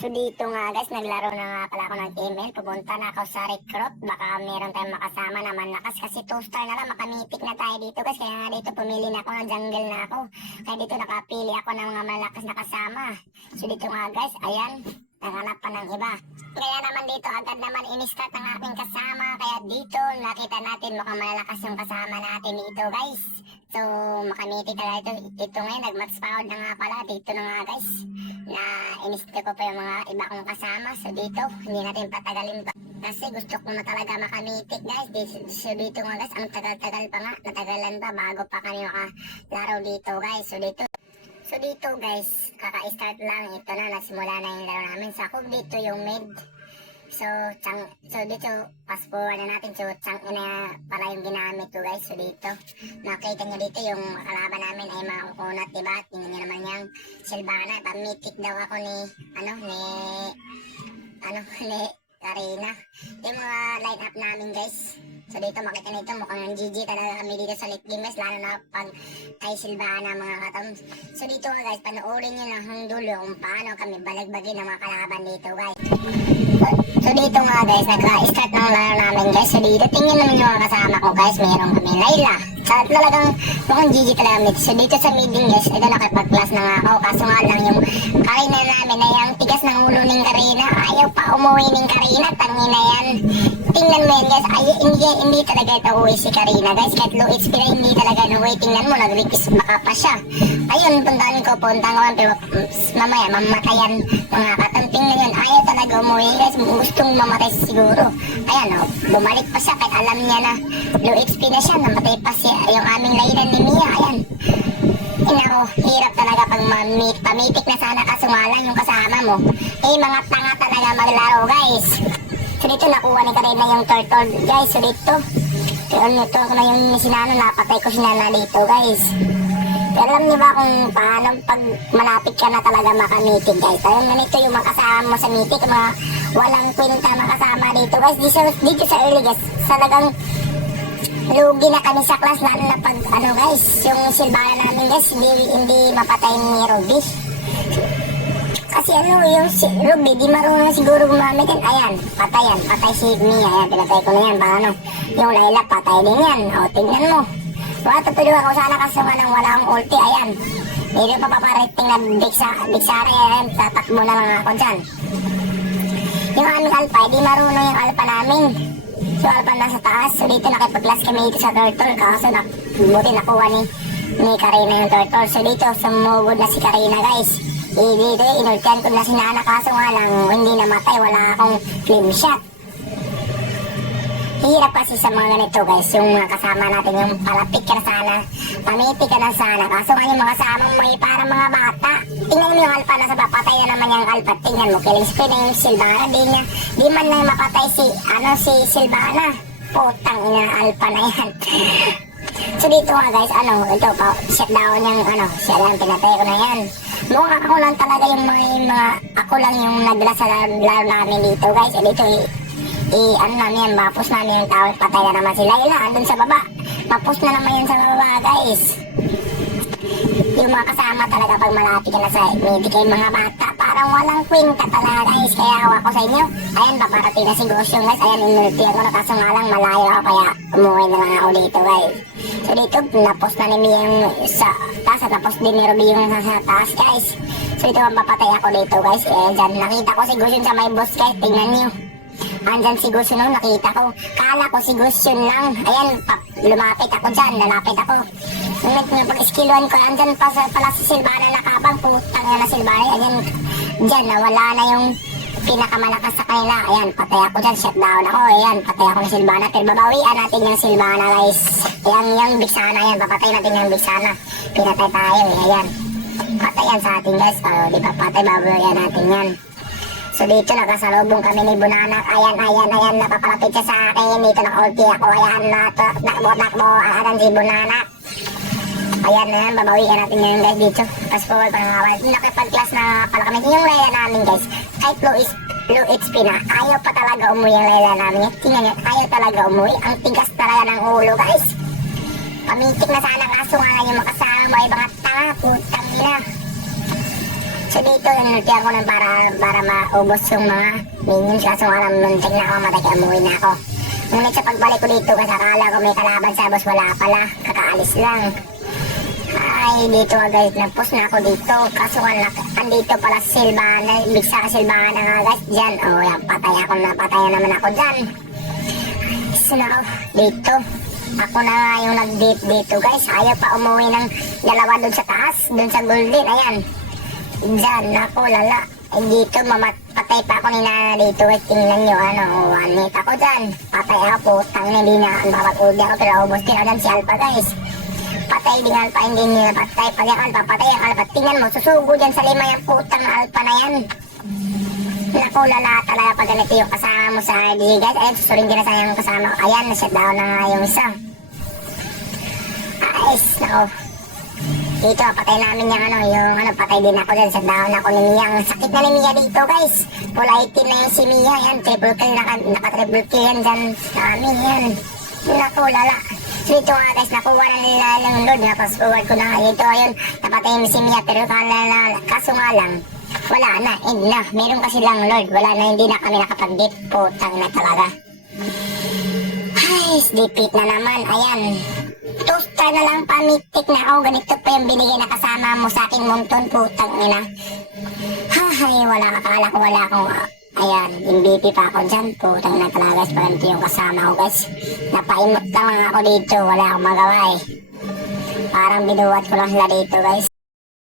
So dito nga guys, naglaro na nga pala ako ng ML. Pupunta na ako sa recruit. Baka meron tayong makasama na malakas. Kasi 2-star na lang, makamitik na tayo dito guys. Kaya nga dito pumili na ako ng jungle na ako. Kaya dito nakapili ako ng mga malakas na kasama. So dito nga guys, ayan, naghanap pa ng iba. Kaya naman dito agad naman in-start ang aking kasama. Kaya dito nakita natin mukhang malalakas yung kasama natin dito guys. So makamitik na ito. Ito ngayon, nag-max power na nga pala. Dito na nga guys, na in-start ko pa yung mga iba kong kasama. So dito, hindi natin patagalin pa. Kasi gusto ko na talaga makamitik guys. So dito nga guys, ang tagal-tagal pa nga. Natagalan pa bago pa kami makalaro dito guys. So dito guys, kaka-start lang. Ito na, nasimula na yung laro namin. So ako dito yung mid. So dito, fast forward na natin. So chang ina pala yung ginamit ko guys. So dito, nakita nyo dito yung kalaban namin ay makukunat, diba? Tingnan nyo naman yung Sylvana. Pamitik daw ako ni Karina. Yung mga line up namin guys. So dito makita nito mukhang GG talaga kami dito sa late game guys. Lalo na pag kay Sylvana mga katams. So dito nga guys, panoorin nyo na hanggang dulo kung paano kami balagbagin ng mga kalaban dito guys. So dito nga guys, nagka-start ng laro namin guys. So dito, tingnan naman yung mga kasama ko guys. Mayroon kami Layla. So talagang mukhang GG talaga mid. So dito sa meeting guys, ito nakipag-class na nga ako. Kaso nga lang yung Karina namin ay ang tigas ng ulo ng Karina. Ayaw pa umuwi ng Karina. Tangina yan. Tingnan mo yan guys. Hindi talaga ito uwi si Karina guys. Kahit low HP na hindi talaga uwi. Tingnan mo, nag-request baka pa siya. Ayun, puntahan ko man. Pero mamaya, mamatayan mga katang. Tingnan yan. Ayaw talaga umuwi guys. Gustong mamatay siguro. Ayan o, bumalik pa siya. Kahit alam niya na low HP na siya. Namatay pa siya. Yung aming Layla ni Mia. Ayan. Inako, hirap talaga pag pamitik na sana kasungalan yung kasama mo. Eh, mga tanga talaga maglaro guys. So dito nakuha ni Karina yung turtle guys. So dito, ito ako na yung sinano, napatay ko sinana dito guys. Pero alam niyo ba kung paano pag malapit ka na talaga makamitik guys. Ayun na nito yung makasama mo sa mitik, mga walang kwenta makasama dito guys. Dito sa early guys, talagang lugi na kami sa class, lalo na pag ano guys, yung Sylvana namin guys, hindi mapatay ni Ruby. Kasi ano, yung si Ruby, di marunong siguro gumamit yan. Ayan, patay si Mia. Ayan, pinatay ko na yan. Baka ano, yung Layla, patay din yan. O, tingnan mo. Tutuloy ako sana kasi wala akong ulti. Ayan, hindi pa paparating na Bigsara. Ayan, tatakbo na mga ako dyan. Yung aming alpha, di marunong yung alpha namin. So alpha nasa taas. So dito nakipag-class kami dito sa turtle. Kaso buti nakuha ni Karina yung turtle. So dito, sumugod na si Karina guys. Dito inultian ko na si Nana. Kaso nga lang, hindi namatay. Wala akong flame shot. Hirap kasi sa mga ganito guys. Yung mga kasama natin, yung palapit ka na sana, pamitik ka na sana. Kaso nga yung mga kasama mo ay para mga bata. Tingnan mo yung alpha, nasa papatay na naman yung alpha. Tingnan mo, killing spree na yung Sylvana. Di man lang mapatay si Sylvana. Putang ina, alpha na yan. So dito nga guys, ito pa, shutdown yung siya lang, pinatay ko na yan. Mukhang ako lang talaga yung ako lang yung nagla sa laro namin dito guys. Dito namin yan, mapus namin yung tao, patay na naman si Layla, andun sa baba. Mapus na naman yan sa baba guys. Yung mga kasama talaga pag malapit ka na sa medic yung mga bata, parang walang kwenta talaga guys. Kaya awa ko sa inyo. Ayan, paparating na si Gosyon guys. Ayan, inultihan ko na, kaso nga lang malayo ako, kaya umuwi na lang ako dito guys. So dito, napos na ni Mia yung sa taas at napos din ni Ruby yung sa taas guys. So dito, mapapatay ako dito guys. Dyan, nakita ko si Gosyon sa may boss guys. Tingnan nyo. Andyan si Gosyon, nakita ko. Kala ko si Gosyon lang. Ayan, lumapit ako dyan. Lalapit ako. Ngunit nga pag-skilluan ko, andyan pala si Sylvana nakabang. Putang na Sylvana. Ayan, dyan, nawala na yung pinakamalakas sa kanila. Ayan, patay ako dyan. Shutdown ako. Ayan, patay ako ni Sylvana. Pero babawian natin yung Sylvana guys. Ayan, yung Bigsana. Ayan, papatay natin yung Bigsana. Pinatay tayo. Ayan. Patay yan sa atin guys. O, di ba patay, babawian natin yan. So dito nakasalubong kami ni Bunanak. Ayan, napapalapit siya sa akin. Dito naka-ulti ako. Ayan, nakbo, ayan si Bunanak. Ayan na yan, babawian natin yan guys dito. Fast forward pa nga kawal. Nakipag-class na pala kami. Yung Layla namin guys, kahit low HP na, ayaw pa talaga umuwi yung Layla namin. Tingnan nyo, ayaw talaga umuwi. Ang tigas talaga ng ulo guys. Pamitik na sana, kaso nga lang yung makasama mo ay mga tanga. Putang ina. So dito, nanuntihan ko na para maubos yung mga minions. Kaso nga lang, muntik na ako mamatay kaya umuwi na ako. Ngunit sa pagbalik ko dito, kasi akala ko may kalaban sa boss, wala pala. Kakaalis lang. Ay, dito guys, nag-post na ako dito. Kaso nga, andito pala si Silvana. Bigsa ka Silvana nga guys, dyan. O, yan, patay ako na, patay na naman ako dyan. So na ako, dito. Ako na nga yung nag-date dito guys. Ayaw pa umuwi ng dalawa dun sa taas, dun sa golden, ayan. Dyan, ako, lala. Eh, dito, patay pa ako ni Nana dito guys. Tingnan nyo, ano, one hit ako dyan. Patay ako, putang na, hindi na, babag-uli ako, pero ubos din ako dyan si Alpha guys. Patay din Alpha, hindi nila patay. Pag yung Alpha, patay ang Alpha. Tingnan mo, susugo dyan sa lima yung putang na Alpha na yan. Naku, lala talaga pag ganito yung kasama mo sa RD guys. Ayan, susurin din na sa yung kasama ko. Ayan, na-shutdown na nga yung isa. Ayos, naku. Dito, patay namin yung patay din ako dyan. Shutdown ako ni Mia. Ang sakit na ni Mia dito guys. Full item na yung si Mia. Yan, triple kill, naka-triple kill yan dyan sa amin. Yan. Naku, lala. So dito nga guys, nakuha na nila yung load. Tapos forward ko na nga dito. Ayun, napatay yung si Mia. Pero kaso nga lang, wala na, end na. Meron kasi lang load. Wala na, hindi na kami nakapag-dip. Putang na talaga. Ay, dipit na naman. Ayan. Toaster na lang pamitik na ako. Ganito pa yung binigay na kasama mo sa aking monton. Putang ina. Ay, wala ka. Akala ko wala akong... Ayan, MVP pa ako dyan. Putang na talaga guys. Paganti yung kasama ko guys. Napaimot lang ako dito. Wala akong magawa eh. Parang binuwat ko lang sila dito guys.